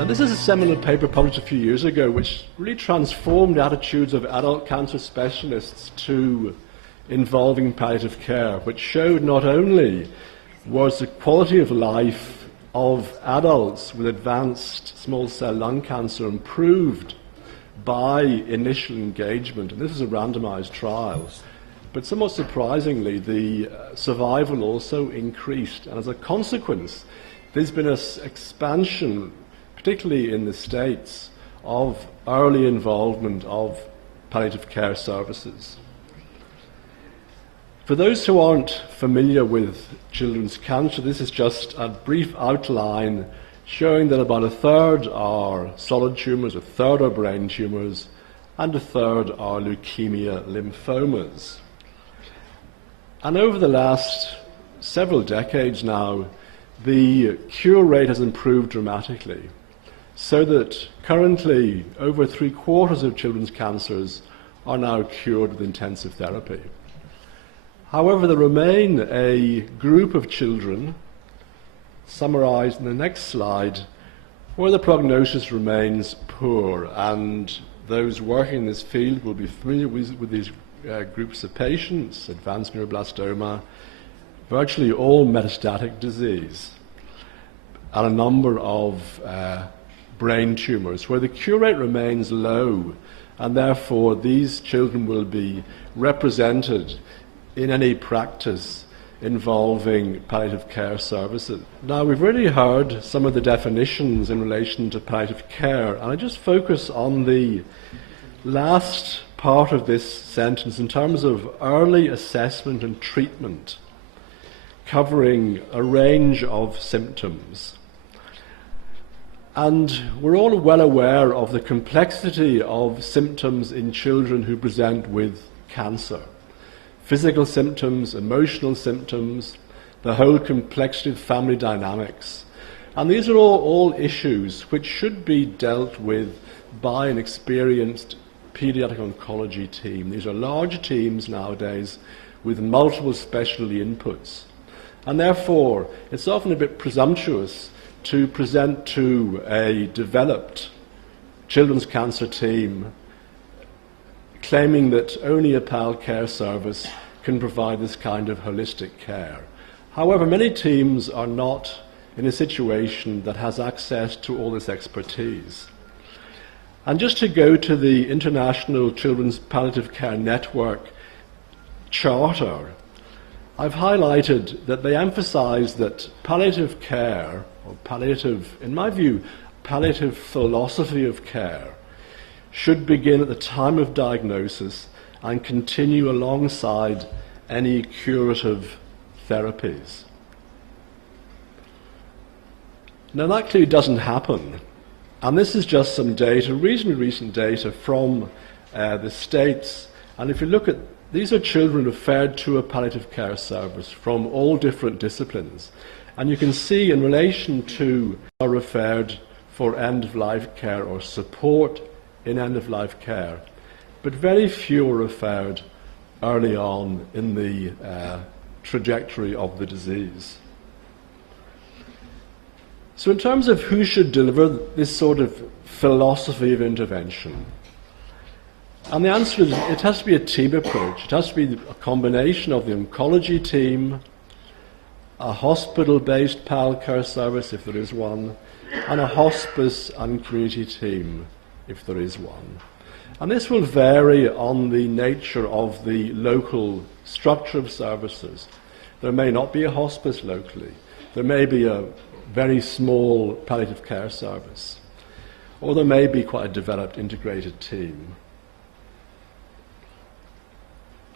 Now, this is a seminal paper published a few years ago which really transformed the attitudes of adult cancer specialists to involving palliative care, which showed not only was the quality of life of adults with advanced small cell lung cancer improved by initial engagement, and this is a randomized trial, but somewhat surprisingly, the survival also increased, and as a consequence, there's been an expansion, particularly in the States, of early involvement of palliative care services. For those who aren't familiar with children's cancer, this is just a brief outline showing that about a third are solid tumours, a third are brain tumours, and a third are leukemia lymphomas. And over the last several decades now, the cure rate has improved dramatically, so that currently over 3/4 of children's cancers are now cured with intensive therapy. However, there remain a group of children, summarized in the next slide, where the prognosis remains poor, and those working in this field will be familiar with these groups of patients: advanced neuroblastoma, virtually all metastatic disease, and a number of brain tumours, where the cure rate remains low, and therefore these children will be represented in any practice involving palliative care services. Now, we've already heard some of the definitions in relation to palliative care, and I just focus on the last part of this sentence in terms of early assessment and treatment, covering a range of symptoms. And we're all well aware of the complexity of symptoms in children who present with cancer. Physical symptoms, emotional symptoms, the whole complexity of family dynamics. And these are all issues which should be dealt with by an experienced pediatric oncology team. These are large teams nowadays with multiple specialty inputs. And therefore, it's often a bit presumptuous to present to a developed children's cancer team claiming that only a PAL care service can provide this kind of holistic care. However, many teams are not in a situation that has access to all this expertise. And just to go to the International Children's Palliative Care Network Charter, I've highlighted that they emphasize that palliative care, or palliative, in my view, palliative philosophy of care, should begin at the time of diagnosis and continue alongside any curative therapies. Now, that clearly doesn't happen, and this is just some data, reasonably recent data from the States, and if you look at, these are children referred to a palliative care service from all different disciplines, and you can see in relation to are referred for end-of-life care or support in end-of-life care, but very few are referred early on in the trajectory of the disease. So in terms of who should deliver this sort of philosophy of intervention, and the answer is it has to be a team approach. It has to be a combination of the oncology team, a hospital-based PAL care service, if there is one, and a hospice and community team, if there is one. And this will vary on the nature of the local structure of services. There may not be a hospice locally. There may be a very small palliative care service. Or there may be quite a developed integrated team.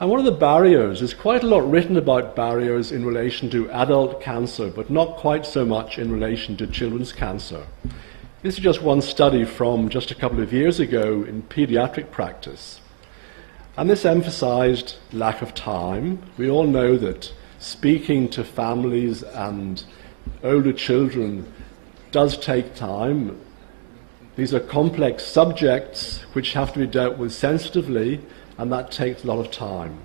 And one of the barriers, there's quite a lot written about barriers in relation to adult cancer, but not quite so much in relation to children's cancer. This is just one study from just a couple of years ago in pediatric practice. And this emphasized lack of time. We all know that speaking to families and older children does take time. These are complex subjects which have to be dealt with sensitively, and that takes a lot of time.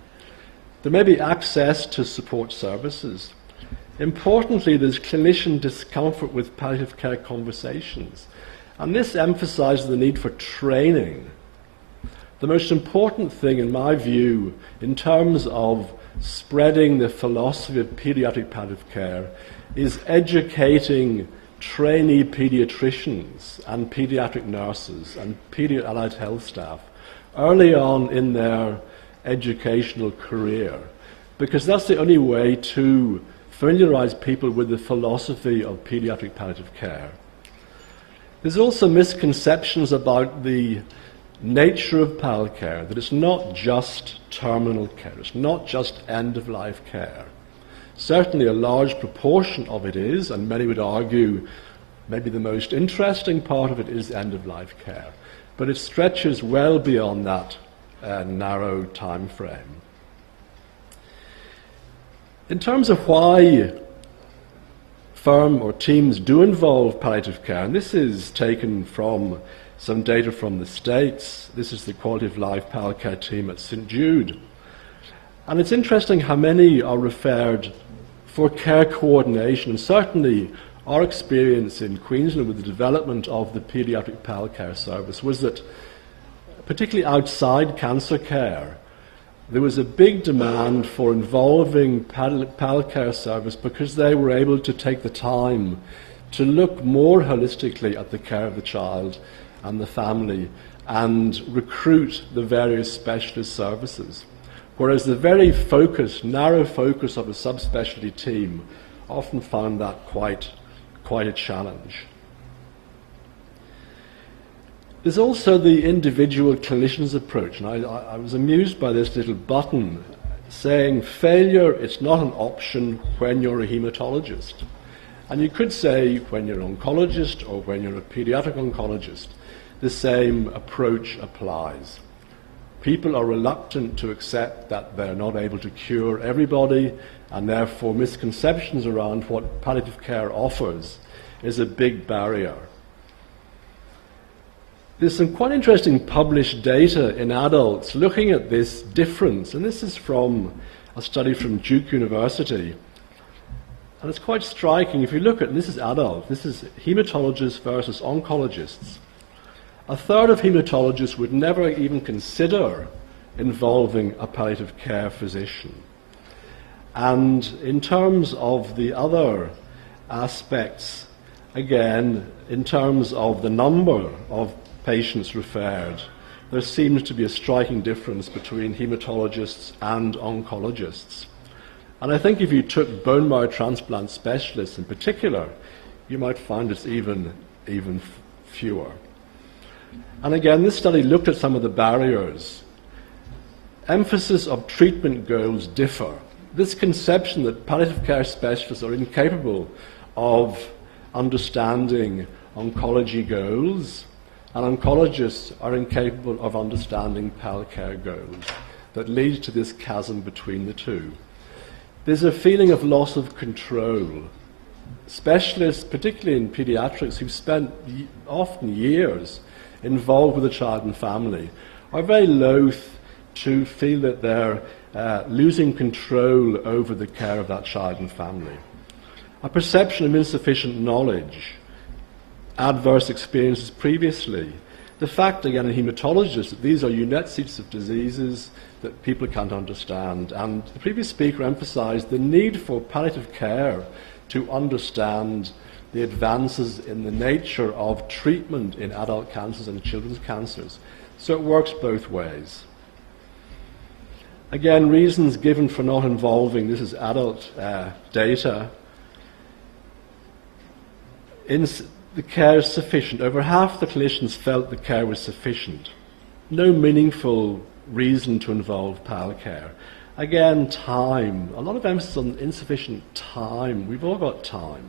There may be access to support services. Importantly, there's clinician discomfort with palliative care conversations. And this emphasizes the need for training. The most important thing, in my view, in terms of spreading the philosophy of pediatric palliative care is educating trainee pediatricians and pediatric nurses and allied health staff early on in their educational career, because that's the only way to familiarize people with the philosophy of pediatric palliative care. There's also misconceptions about the nature of pal care, that it's not just terminal care, it's not just end-of-life care. Certainly a large proportion of it is, and many would argue maybe the most interesting part of it is end-of-life care, but it stretches well beyond that narrow time frame. In terms of why firm or teams do involve palliative care, and this is taken from some data from the States. This is the Quality of Life Pal Care team at St. Jude. And it's interesting how many are referred for care coordination. And certainly our experience in Queensland with the development of the Paediatric Pal Care Service was that, particularly outside cancer care, there was a big demand for involving Pal Care Service because they were able to take the time to look more holistically at the care of the child and the family and recruit the various specialist services. Whereas the very narrow focus of a subspecialty team often found that quite a challenge. There's also the individual clinician's approach, and I was amused by this little button saying failure is not an option when you're a hematologist. And you could say when you're an oncologist or when you're a pediatric oncologist, the same approach applies. People are reluctant to accept that they're not able to cure everybody, and therefore misconceptions around what palliative care offers is a big barrier. There's some quite interesting published data in adults looking at this difference, and this is from a study from Duke University. And it's quite striking. If you look at, and this is adult, this is hematologists versus oncologists. A third of hematologists would never even consider involving a palliative care physician. And in terms of the other aspects, again, in terms of the number of patients referred, there seems to be a striking difference between hematologists and oncologists. And I think if you took bone marrow transplant specialists in particular, you might find it's even fewer. And again, this study looked at some of the barriers. Emphasis of treatment goals differ. This conception that palliative care specialists are incapable of understanding oncology goals, and oncologists are incapable of understanding pal care goals, that leads to this chasm between the two. There's a feeling of loss of control. Specialists, particularly in pediatrics, who've spent often years involved with the child and family, are very loath to feel that they're losing control over the care of that child and family. A perception of insufficient knowledge, adverse experiences previously. The fact, again, in hematologists, that these are unique of diseases that people can't understand. And the previous speaker emphasized the need for palliative care to understand the advances in the nature of treatment in adult cancers and children's cancers. So it works both ways. Again, reasons given for not involving, this is adult data. The care is sufficient. Over half the clinicians felt the care was sufficient. No meaningful reason to involve pal care. Again, time. A lot of emphasis on insufficient time. We've all got time.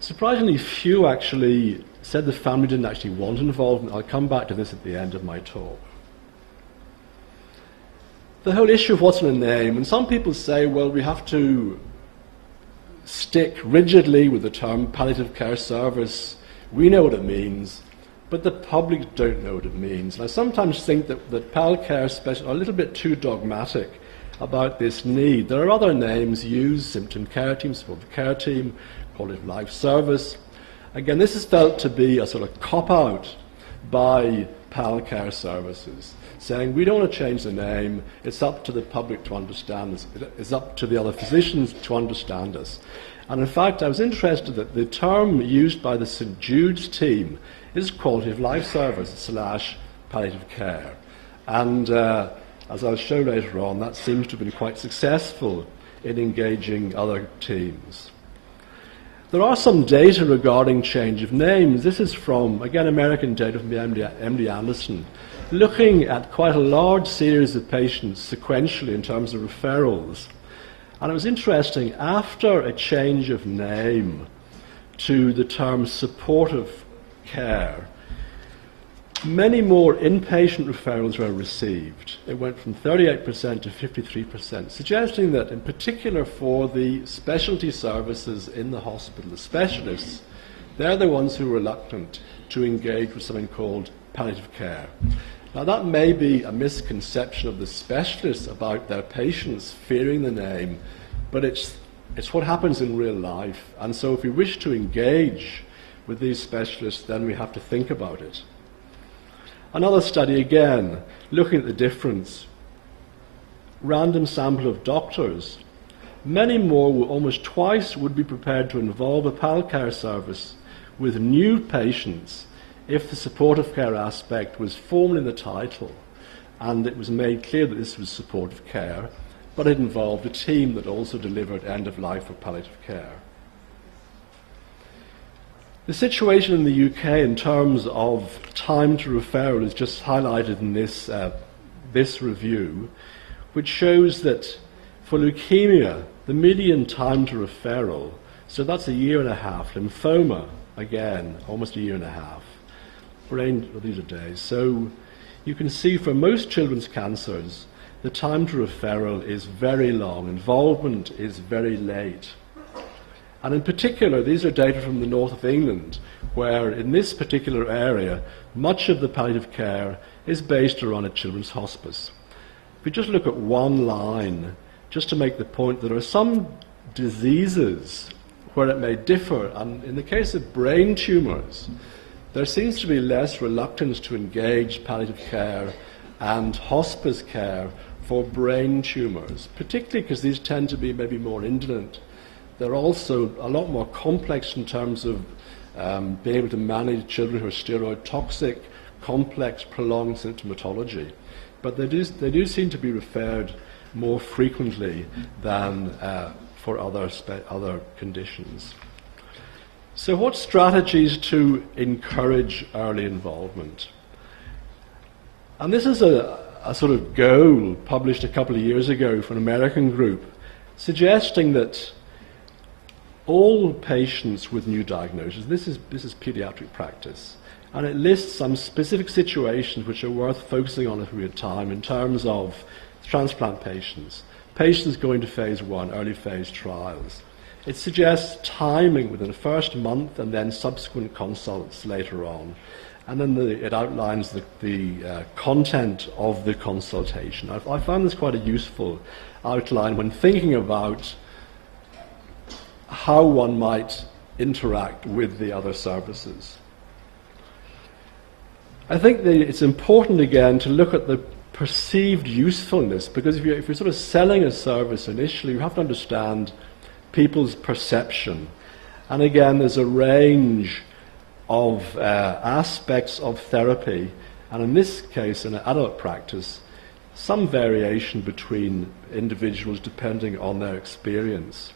Surprisingly few actually said the family didn't actually want involvement. I'll come back to this at the end of my talk. The whole issue of what's in a name, and some people say, well, we have to stick rigidly with the term palliative care service. We know what it means, but the public don't know what it means. And I sometimes think that pal care specialists are a little bit too dogmatic about this need. There are other names used, symptom care team, support care team, quality of life service, Again, this is felt to be a sort of cop-out by PAL Care Services, saying we don't want to change the name, it's up to the public to understand us, it's up to the other physicians to understand us. And in fact, I was interested that the term used by the St Jude's team is quality of life service / palliative care. And as I'll show later on, that seems to have been quite successful in engaging other teams. There are some data regarding change of names. This is from, again, American data from the MD Anderson, looking at quite a large series of patients sequentially in terms of referrals. And it was interesting, after a change of name to the term supportive care, many more inpatient referrals were received. It went from 38% to 53%, suggesting that in particular for the specialty services in the hospital, the specialists, they're the ones who are reluctant to engage with something called palliative care. Now that may be a misconception of the specialists about their patients fearing the name, but it's what happens in real life. And so if we wish to engage with these specialists, then we have to think about it. Another study, again, looking at the difference. Random sample of doctors. Many more, almost twice, would be prepared to involve a PAL care service with new patients if the supportive care aspect was formed in the title and it was made clear that this was supportive care, but it involved a team that also delivered end-of-life or palliative care. The situation in the UK in terms of time to referral is just highlighted in this review, which shows that for leukemia, the median time to referral, so that's 1.5 years, lymphoma, again, almost 1.5 years, brain, well, these are days. So you can see for most children's cancers, the time to referral is very long, involvement is very late. And in particular, these are data from the north of England, where in this particular area, much of the palliative care is based around a children's hospice. If we just look at one line, just to make the point, there are some diseases where it may differ, and in the case of brain tumours, there seems to be less reluctance to engage palliative care and hospice care for brain tumours, particularly because these tend to be maybe more indolent. They're also a lot more complex in terms of being able to manage children who are steroid toxic, complex, prolonged symptomatology. But they do seem to be referred more frequently than for other conditions. So what strategies to encourage early involvement? And this is a sort of goal published a couple of years ago for an American group, suggesting that all patients with new diagnoses, this is pediatric practice, and it lists some specific situations which are worth focusing on if we have time in terms of transplant patients, patients going to phase 1, early phase trials. It suggests timing within the first month and then subsequent consults later on. And then it outlines the content of the consultation. I found this quite a useful outline when thinking about how one might interact with the other services. I think it's important again to look at the perceived usefulness, because if you're sort of selling a service initially, you have to understand people's perception. And again, there's a range of aspects of therapy, and in this case, in adult practice, some variation between individuals depending on their experience.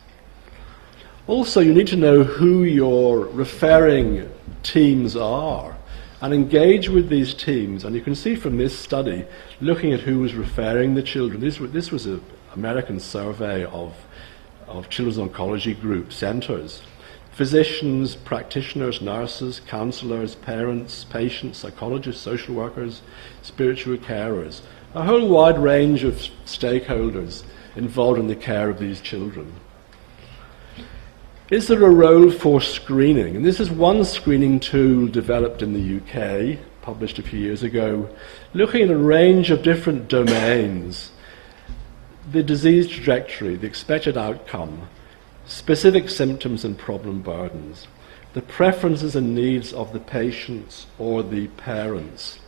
Also, you need to know who your referring teams are and engage with these teams. And you can see from this study, looking at who was referring the children, this was an American survey of children's oncology group centres. Physicians, practitioners, nurses, counsellors, parents, patients, psychologists, social workers, spiritual carers, a whole wide range of stakeholders involved in the care of these children. Is there a role for screening? And this is one screening tool developed in the UK, published a few years ago, looking at a range of different domains: the disease trajectory, the expected outcome, specific symptoms and problem burdens. the preferences and needs of the patients or the parents,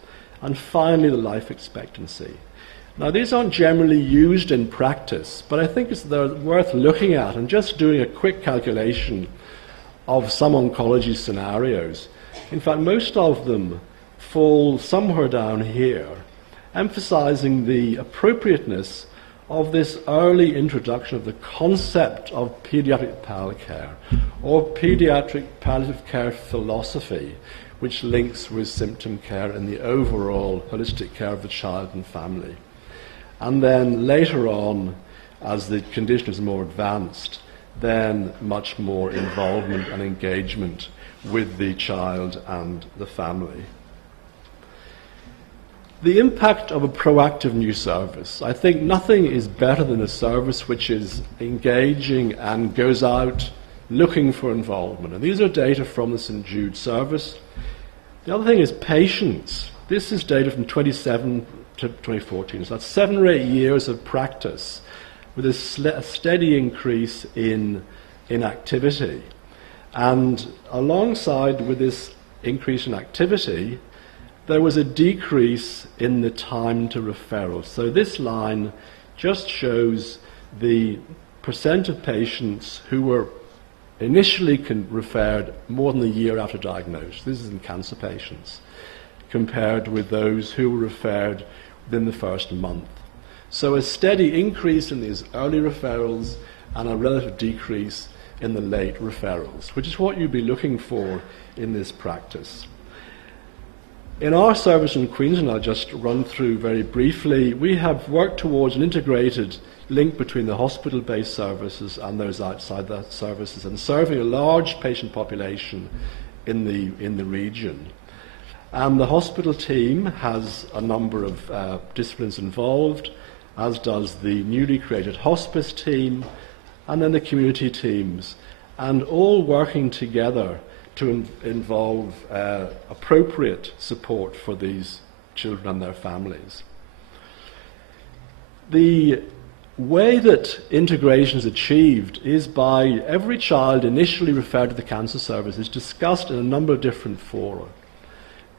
and finally the life expectancy. Now, these aren't generally used in practice, but I think they're worth looking at and just doing a quick calculation of some oncology scenarios. In fact, most of them fall somewhere down here, emphasizing the appropriateness of this early introduction of the concept of pediatric palliative or pediatric palliative care philosophy, which links with symptom care and the overall holistic care of the child and family. And then later on, as the condition is more advanced, then much more involvement and engagement with the child and the family. The impact of a proactive new service. I think nothing is better than a service which is engaging and goes out looking for involvement. And these are data from the St. Jude service. The other thing is patience. This is data from 2007 to 2014. So that's 7 or 8 years of practice with a steady increase in activity. And alongside with this increase in activity, there was a decrease in the time to referral. So this line just shows the percent of patients who were initially referred more than a year after diagnosis. This is in cancer patients, compared with those who were referred within the first month. So a steady increase in these early referrals and a relative decrease in the late referrals, which is what you'd be looking for in this practice. In our service in Queensland, I'll just run through very briefly, we have worked towards an integrated link between the hospital-based services and those outside that services, and serving a large patient population in the region. And the hospital team has a number of disciplines involved, as does the newly created hospice team, and then the community teams, and all working together to involve appropriate support for these children and their families. The way that integration is achieved is by every child initially referred to the cancer service is discussed in a number of different fora.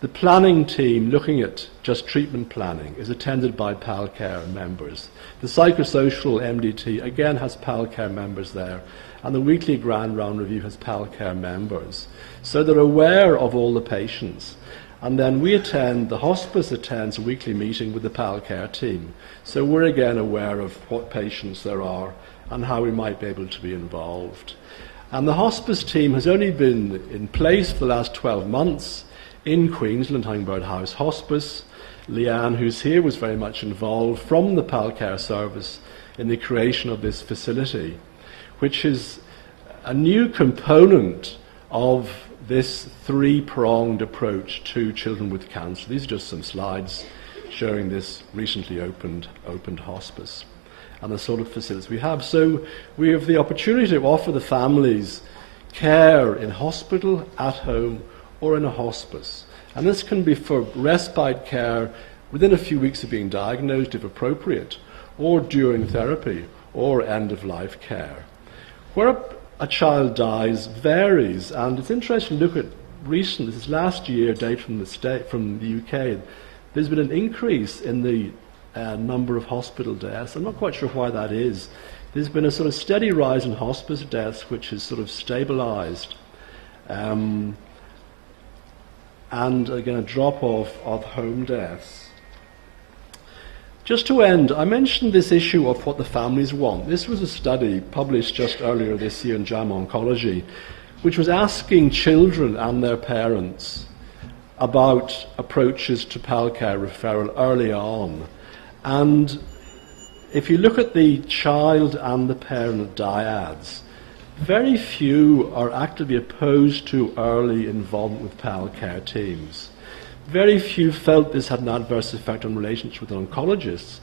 The planning team looking at just treatment planning is attended by PALCare members. The psychosocial MDT again has PALCare members there, and the weekly Grand Round Review has PALCare members. So they're aware of all the patients. And then the hospice attends a weekly meeting with the PALCare team. So we're again aware of what patients there are and how we might be able to be involved. And the hospice team has only been in place for the last 12 months in Queensland, Hummingbird House Hospice. Leanne, who's here, was very much involved from the PALCare service in the creation of this facility, which is a new component of this three-pronged approach to children with cancer. These are just some slides showing this recently opened hospice and the sort of facilities we have. So we have the opportunity to offer the families care in hospital, at home, or in a hospice. And this can be for respite care within a few weeks of being diagnosed, if appropriate, or during therapy, or end-of-life care. Where a child dies varies, and it's interesting to look at this last year data from the UK. There's been an increase in the number of hospital deaths. I'm not quite sure why that is. There's been a sort of steady rise in hospice deaths, which has sort of stabilized. And again, a drop-off of home deaths. Just to end, I mentioned this issue of what the families want. This was a study published just earlier this year in JAMA Oncology, which was asking children and their parents about approaches to PALCare referral early on. And if you look at the child and the parent dyads, very few are actively opposed to early involvement with PALCare teams. Very few felt this had an adverse effect on relationships with oncologists.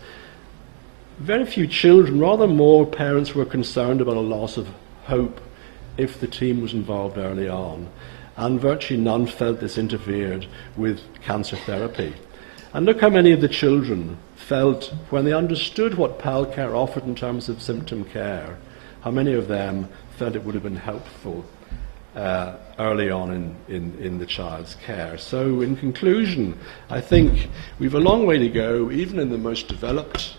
Very few children, rather more parents, were concerned about a loss of hope if the team was involved early on. And virtually none felt this interfered with cancer therapy. And look how many of the children felt, when they understood what PALCare offered in terms of symptom care, how many of them felt it would have been helpful early on in the child's care. So in conclusion, I think we've a long way to go, even in the most developed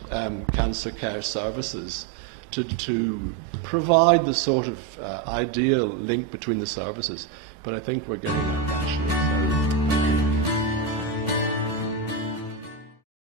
cancer care services, to provide the sort of ideal link between the services. But I think we're getting there, actually. So